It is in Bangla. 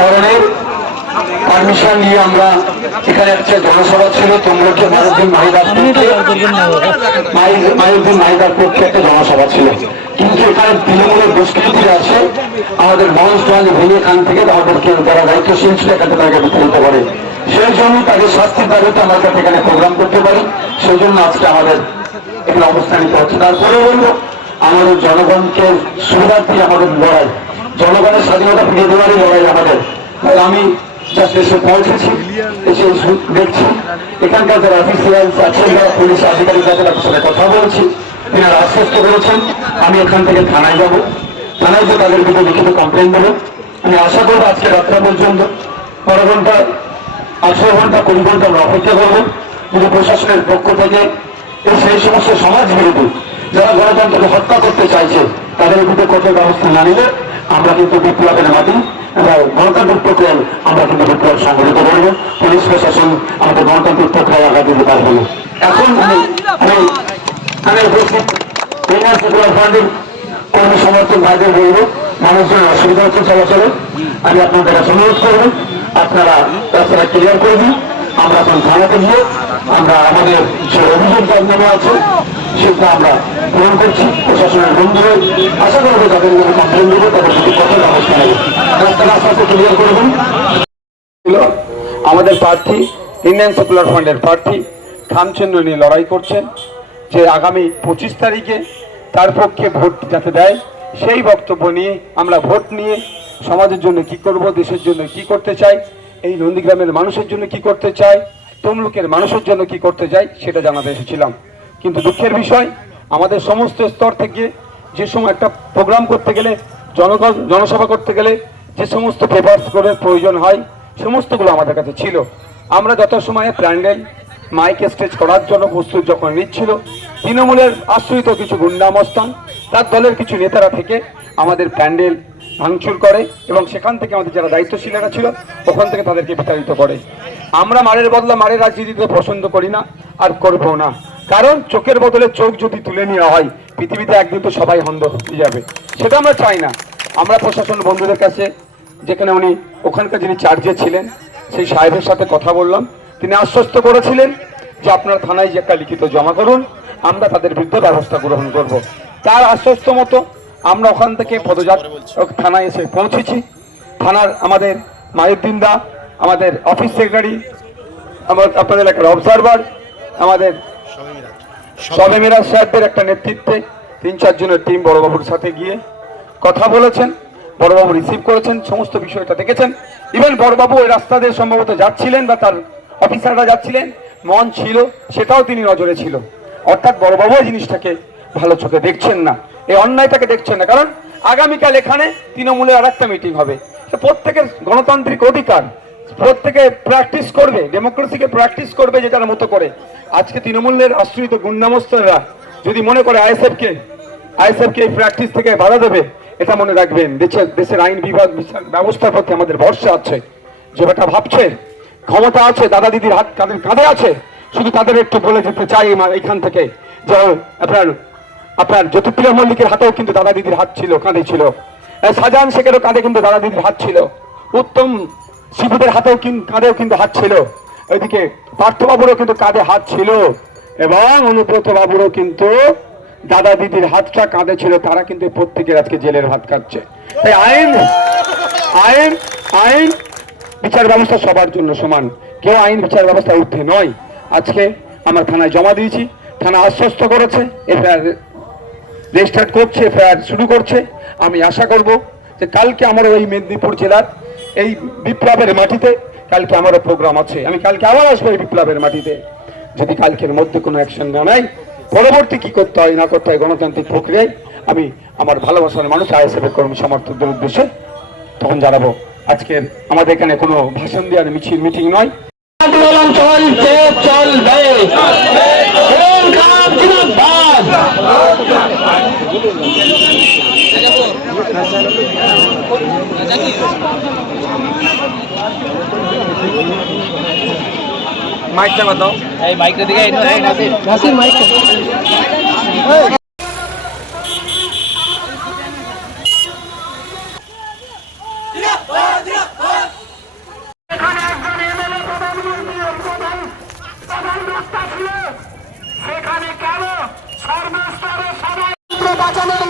ধরনের পারমিশন নিয়ে আমরা এখানে একটা জনসভা ছিল তোমরাকে মাইউদ্দিন মাহিদার মাইউদ্দিন মাহিদার পক্ষে একটা জনসভা ছিল। কিন্তু এখানে তৃণমূলের দুষ্কৃতিরা আছে, আমাদের মহেশগঞ্জ ভেঙে এখান থেকে আমাদেরকে যারা দায়িত্বশীল ছিল, এখান তাকে বিতাড়িত করে। সেই জন্য তাকে শাস্তির দাবিতে আমরা যাতে এখানে প্রোগ্রাম করতে পারি। সেই জন্য আজকে আমাদের এখানে অবস্থান নিতে হচ্ছে। তারপরে বলব, আমাদের জনগণকে সুবিধার্থে আমাদের লড়াই জনগণের স্বাধীনতা ফিরিয়ে দেওয়ারই লড়াই আমাদের। তাই আমি এসে পৌঁছেছি, এসে দেখছি। এখানকার যারা অফিসিয়ালস আছেন যারা পুলিশ আধিকারিক আছে, তাদের সাথে কথা বলছি। তিনারা আশ্বস্ত করেছেন, আমি এখান থেকে থানায় যাব। থানায় যে তাদের বিরুদ্ধে লিখিত কমপ্লেন দেবো। আমি আশা করব আজকে রাত্রা পর্যন্ত বারো ঘণ্টা, আঠারো ঘণ্টা, কুড়ি ঘণ্টা আমরা অপেক্ষা করব। কিন্তু প্রশাসনের পক্ষ থেকে সেই সমস্ত সমাজ বিরোধী যারা গণতন্ত্রকে হত্যা করতে চাইছে, তাদের বিরুদ্ধে কঠোর ব্যবস্থা না নিলে আমরা কিন্তু বিপ্লবের আমরা গণতান্ত্রিক প্রক্রিয়ায় আমরা কিন্তু বিপ্লব সংগঠিত করব। পুলিশ প্রশাসন আমাদের গণতান্ত্রিক প্রক্রিয়ায় আঘাত দিতে পারবে এখন কর্মী ভাইদের অসুবিধা হচ্ছে চলাচলে। আমি আপনাদের অনুরোধ করব, আপনারা রাস্তাটা ক্লিয়ার করে দিন। আমরা এখন থানাতে গিয়ে আমরা আমাদের যে অভিযোগ আছে সেটা আমরা পূরণ করছি। প্রশাসনের বন্ধু হয়ে আশা করব যাদের যদি কমপ্লেন দেবো তাদের প্রতি কঠোর ব্যবস্থা নেবে। রাস্তাটা আস্তে ক্লিয়ার করবেন আমাদের প্রার্থী, ইন্ডিয়ান সেকুলার ফান্ডের প্রার্থী খামচন্দ্র নিয়ে লড়াই করছেন। যে আগামী পঁচিশ তারিখে তার পক্ষে ভোট যাতে দেয়, সেই বক্তব্য নিয়ে আমরা ভোট নিয়ে সমাজের জন্য কি করব, দেশের জন্য কি করতে চাই, এই নন্দীগ্রামের মানুষের জন্য কি করতে চাই, তমলুকের মানুষের জন্য কি করতে চাই, সেটা জানাতে এসেছিলাম। কিন্তু দুঃখের বিষয়, আমাদের সমস্ত স্তর থেকে যে সময় একটা প্রোগ্রাম করতে গেলে, জনগণ, জনসভা করতে গেলে যে সমস্ত পেপার্স করে প্রয়োজন হয়, সমস্তগুলো আমাদের কাছে ছিল। আমরা যত সময়ে প্যান্ডেল মাইক স্টেজ করার জন্য প্রস্তুত যখন নিচ্ছিল, তৃণমূলের আশ্রিত কিছু গুন্ডামস্তান, তার দলের কিছু নেতারা থেকে আমাদের প্যান্ডেল ভাঙচুর করে এবং সেখান থেকে আমাদের যারা দায়িত্বশীলেরা ছিল, ওখান থেকে তাদেরকে বিতাড়িত করে। আমরা মারের বদলা মারের রাজনীতিতে পছন্দ করি না, আর করব না। কারণ চোখের বদলে চোখ যদি তুলে নেওয়া হয়, পৃথিবীতে একদিন তো সবাই হন্দ হয়ে যাবে। সেটা আমরা চাই না। আমরা প্রশাসন বন্ধুদের কাছে, যেখানে উনি ওখানকার যিনি চার্জে ছিলেন, সেই সাহেবের সাথে কথা বললাম। তিনি আশ্বস্ত করেছিলেন যে আপনারা থানায় যে একটা লিখিত জমা করুন, আমরা তাদের বিরুদ্ধে ব্যবস্থা গ্রহণ করব। তার আশ্বস্ত মতো আমরা ওখান থেকে পদযাত্রা থানায় এসে পৌঁছেছি। থানার আমাদের মায়ুদ্দিন দা, আমাদের অফিস সেক্রেটারি আমার আপনাদের এলাকার অবজারভার আমাদের সবে মিরাজ সাহেবদের একটা নেতৃত্বে তিন চারজনের টিম বড়বাবুর সাথে গিয়ে কথা বলেছেন, বড়বাবু রিসিভ করেছেন, সমস্ত বিষয়টা দেখেছেন। ইভেন বড়বাবু ওই রাস্তা দিয়ে সম্ভবত যাচ্ছিলেন বা তার অফিসাররা যাচ্ছিলেন, মন ছিল, সেটাও তিনি নজরে ছিল। অর্থাৎ বড়বাবু এই জিনিসটাকে ভালো চোখে দেখছেন না, এই অন্যায়টাকে দেখছেন না। কারণ আগামীকাল এখানে তৃণমূলের আর একটা মিটিং হবে। প্রত্যেকের গণতান্ত্রিক অধিকার প্রত্যেকে প্র্যাকটিস করবে ডেমোক্রেসিকে প্র্যাকটিস করবে যেটার মতো করে। আজকে তৃণমূলের আশ্রিত গুন্ডামস্তরা যদি মনে করে আইএসএফকে আইএসএফকে এই প্র্যাকটিস থেকে বাধা দেবে, এটা মনে রাখবেন। দেশের দেশের আইন বিভাগ ব্যবস্থার প্রতি আমাদের ভরসা আছে। যে বেটা ভাবছে, ক্ষমতা আছে, দাদা দিদির হাত কাঁধে কাঁধে আছে, শুধু তাদের একটু বলে যেতে চাই এইখান থেকে। যে আপনার আপনার জ্যোতিপ্রিয় মল্লিকের হাতেও কিন্তু দাদা দিদির হাত ছিল, কাঁধে ছিল। সাজান শেখেরও কাঁধে কিন্তু দাদা দিদির হাত ছিল। উত্তম শিবুদের হাতেও কাঁধেও কিন্তু হাত ছিল। ওইদিকে পার্থবাবুরও কিন্তু কাঁধে হাত ছিল। এবং অনুব্রত বাবুরও কিন্তু দাদা দিদির হাতটা কাঁধে ছিল। তারা কিন্তু প্রত্যেকের আজকে জেলের ভাত খাচ্ছে। তাই আইন আইন আইন, বিচার ব্যবস্থা সবার জন্য সমান। কেউ আইন, বিচার ব্যবস্থা ঊর্ধ্বে নয়। আজকে আমার থানায় জমা দিয়েছি। থানা আশ্বস্ত করেছে। এফআইআর রেজিস্টার্ড করছে, এফআইআর শুরু করছে। আমি আশা করব যে কালকে আমার এই মেদিনীপুর জেলার এই বিপ্লবের মাটিতে কালকে আমারও প্রোগ্রাম আছে। আমি কালকে আবার আসব এই বিপ্লবের মাটিতে। যদি কালকের মধ্যে কোনো অ্যাকশন না নেয় পরবর্তী কি করতে হয় না করতে হয় গণতান্ত্রিক প্রক্রিয়ায় আমি আমার ভালোবাসার মানুষ আইএসএফের কর্মী সমর্থকদের উদ্দেশ্যে তখন জানাব। আজকের আমাদের এখানে কোনো ভাষণ দেওয়ার মিছিল মিটিং নয়। আন্দোলন চলছে চলবে। নাকি মাইকটা দাও। এই মাইকটা দিকে এই নাসির নাসির মাইকটা সেখানে কেন সর্বস্তরে সবাই। বাঁচানোর